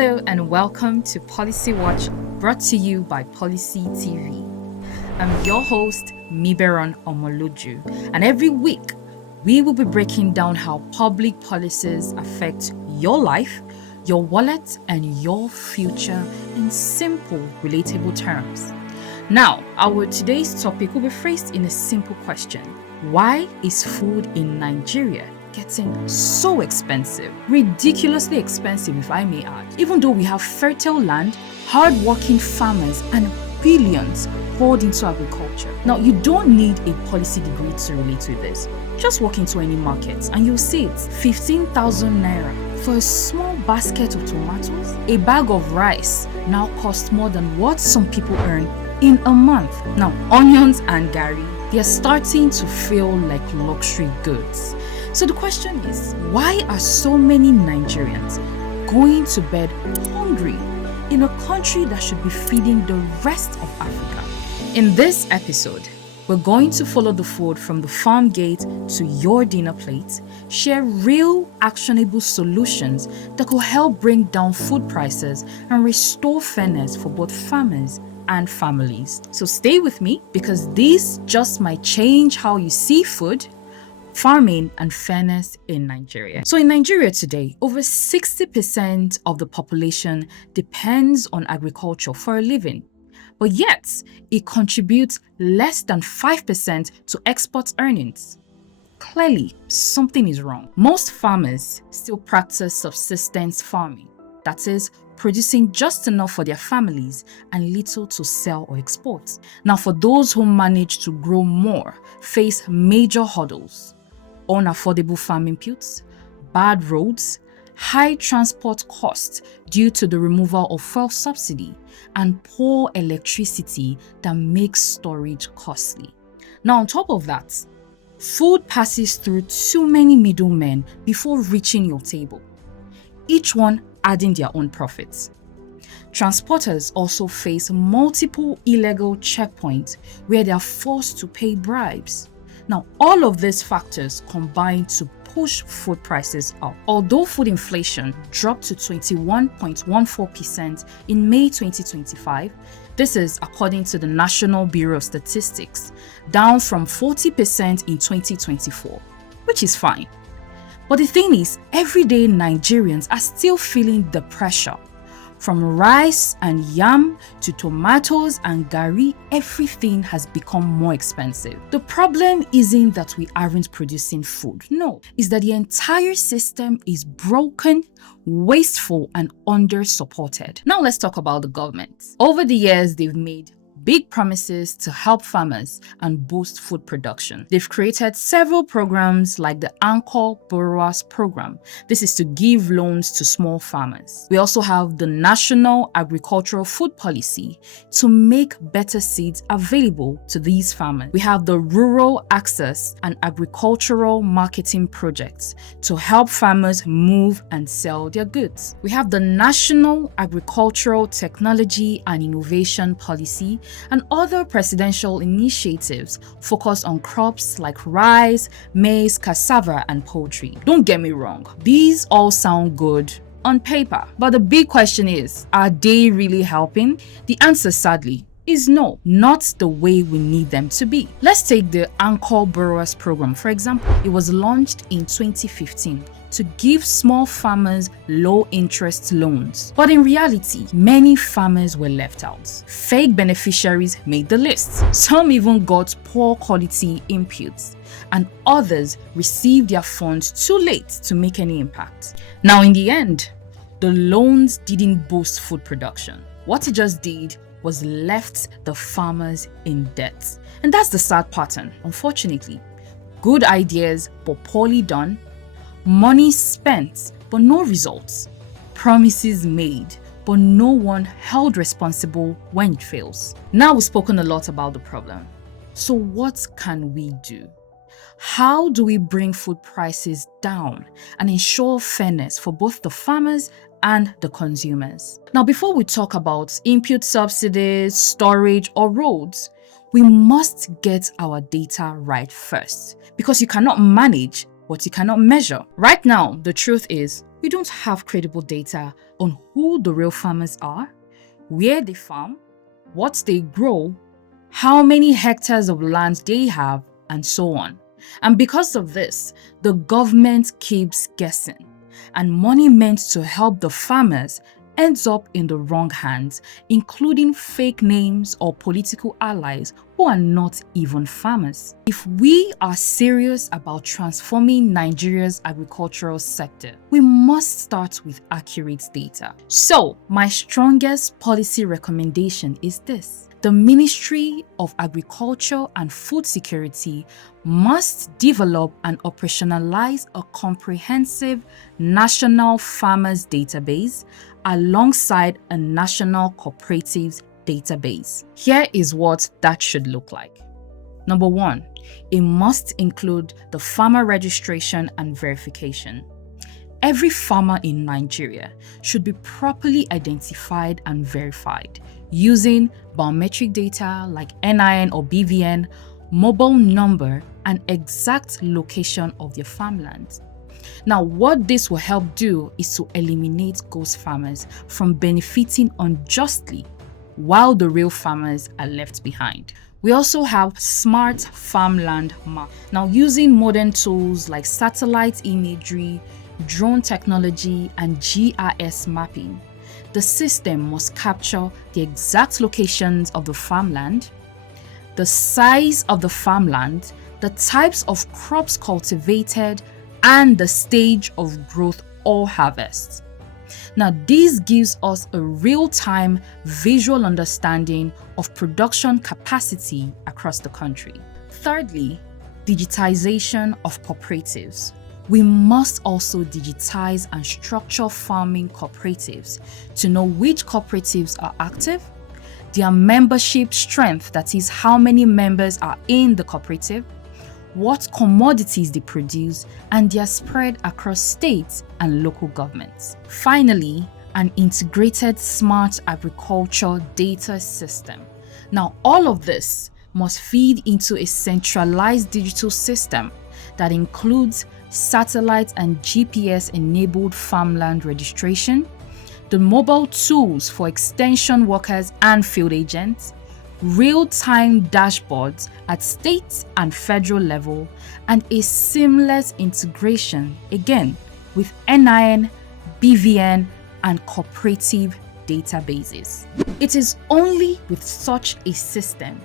Hello and welcome to Policy Watch, brought to you by Policy TV. I'm your host, Miberon Omoluju, and every week we will be breaking down how public policies affect your life, your wallet, and your future in simple, relatable terms. Now, our today's topic will be phrased in a simple question. Why is food in Nigeria getting so expensive? Ridiculously expensive, if I may add. Even though we have fertile land, hard-working farmers, and billions poured into agriculture. Now, you don't need a policy degree to relate to this. Just walk into any market and you'll see it. 15,000 naira for a small basket of tomatoes. A bag of rice now costs more than what some people earn in a month. Now, onions and garri, they're starting to feel like luxury goods. So the question is, why are so many Nigerians going to bed hungry in a country that should be feeding the rest of Africa? In this episode, we're going to follow the food from the farm gate to your dinner plate, share real, actionable solutions that could help bring down food prices and restore fairness for both farmers and families. So stay with me, because this just might change how you see food, farming, and fairness in Nigeria. So in Nigeria today, over 60% of the population depends on agriculture for a living. But yet, it contributes less than 5% to export earnings. Clearly, something is wrong. Most farmers still practice subsistence farming, that is, producing just enough for their families and little to sell or export. Now, for those who manage to grow more, face major hurdles: unaffordable farm inputs, bad roads, high transport costs due to the removal of fuel subsidy, and poor electricity that makes storage costly. Now, on top of that, food passes through too many middlemen before reaching your table, each one adding their own profits. Transporters also face multiple illegal checkpoints where they are forced to pay bribes. Now, all of these factors combine to push food prices up. Although food inflation dropped to 21.14% in May 2025, this is according to the National Bureau of Statistics, down from 40% in 2024, which is fine. But the thing is, everyday Nigerians are still feeling the pressure. From rice and yam to tomatoes and garri, everything has become more expensive. The problem isn't that we aren't producing food. No, it's that the entire system is broken, wasteful, and under-supported. Now let's talk about the government. Over the years, they've made big promises to help farmers and boost food production. They've created several programs like the Anchor Borrowers Program. This is to give loans to small farmers. We also have the National Agricultural Food Policy to make better seeds available to these farmers. We have the Rural Access and Agricultural Marketing Projects to help farmers move and sell their goods. We have the National Agricultural Technology and Innovation Policy and other presidential initiatives focused on crops like rice, maize, cassava, and poultry. Don't get me wrong, these all sound good on paper, but the big question is, are they really helping? The answer, sadly, is no, not the way we need them to be. Let's take the Anchor Borrowers Program, for example. It was launched in 2015 to give small farmers low-interest loans. But in reality, many farmers were left out. Fake beneficiaries made the list. Some even got poor quality inputs, and others received their funds too late to make any impact. Now, in the end, the loans didn't boost food production. What it just did was left the farmers in debt. And that's the sad pattern, unfortunately. Good ideas, but poorly done. Money spent, but no results. Promises made, but no one held responsible when it fails. Now we've spoken a lot about the problem. So what can we do? How do we bring food prices down and ensure fairness for both the farmers and the consumers? Now, before we talk about input subsidies, storage, or roads, we must get our data right first, because you cannot manage what you cannot measure. Right now, the truth is, We don't have credible data on who the real farmers are, where they farm, what they grow, how many hectares of land they have, and so on. And because of this, the government keeps guessing, and money meant to help the farmers ends up in the wrong hands, including fake names or political allies who are not even farmers. If we are serious about transforming Nigeria's agricultural sector, we must start with accurate data. So, my strongest policy recommendation is this. The Ministry of Agriculture and Food Security must develop and operationalize a comprehensive national farmers database alongside a national cooperatives database. Here is what that should look like. Number 1, it must include the farmer registration and verification. Every farmer in Nigeria should be properly identified and verified using biometric data like NIN or BVN, mobile number, and exact location of their farmland. Now, what this will help do is to eliminate ghost farmers from benefiting unjustly while the real farmers are left behind. We also have smart farmland map. Now, using modern tools like satellite imagery, drone technology, and GIS mapping, the system must capture the exact locations of the farmland, the size of the farmland, the types of crops cultivated, and the stage of growth or harvest. Now, this gives us a real-time visual understanding of production capacity across the country. Thirdly, digitization of cooperatives. We must also digitize and structure farming cooperatives to know which cooperatives are active, their membership strength, that is, how many members are in the cooperative, what commodities they produce, and their spread across states and local governments. Finally, an integrated smart agriculture data system. Now, all of this must feed into a centralized digital system that includes satellite and GPS-enabled farmland registration, the mobile tools for extension workers and field agents, real-time dashboards at state and federal level, and a seamless integration, again, with NIN, BVN, and cooperative databases. It is only with such a system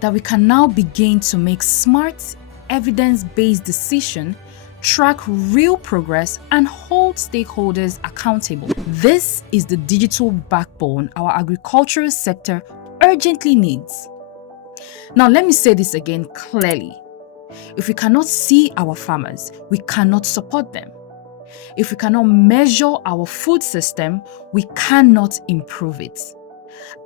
that we can now begin to make smart, evidence-based decisions, track real progress, and hold stakeholders accountable. This is the digital backbone our agricultural sector urgently needs. Now, let me say this again clearly. If we cannot see our farmers, we cannot support them. If we cannot measure our food system, we cannot improve it.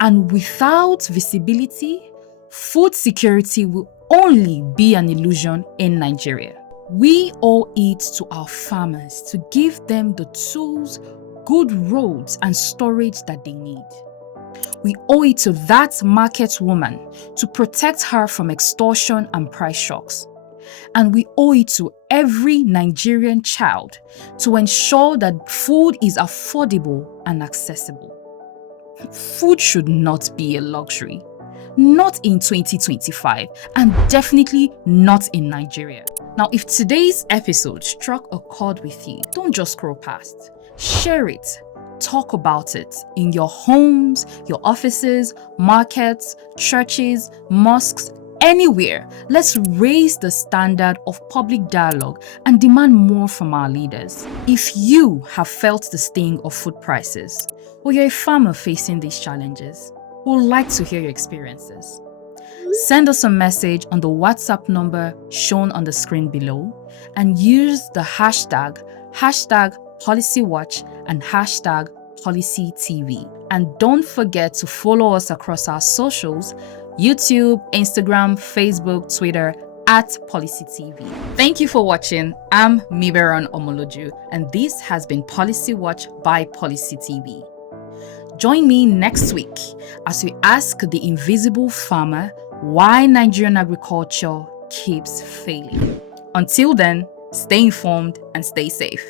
And without visibility, food security will only be an illusion in Nigeria. We owe it to our farmers to give them the tools, good roads, and storage that they need. We owe it to that market woman to protect her from extortion and price shocks. And we owe it to every Nigerian child to ensure that food is affordable and accessible. Food should not be a luxury. Not in 2025, and definitely not in Nigeria. Now, if today's episode struck a chord with you, don't just scroll past. Share it. Talk about it in your homes, your offices, markets, churches, mosques, anywhere. Let's raise the standard of public dialogue and demand more from our leaders. If you have felt the sting of food prices, or you're a farmer facing these challenges, we would like to hear your experiences. Send us a message on the WhatsApp number shown on the screen below and use the hashtag PolicyWatch and hashtag PolicyTV. And don't forget to follow us across our socials: YouTube, Instagram, Facebook, Twitter @PolicyTV. Thank you for watching. I'm Miberon Omoloju, and this has been Policy Watch by PolicyTV. Join me next week as we ask the invisible farmer why Nigerian agriculture keeps failing. Until then, stay informed and stay safe.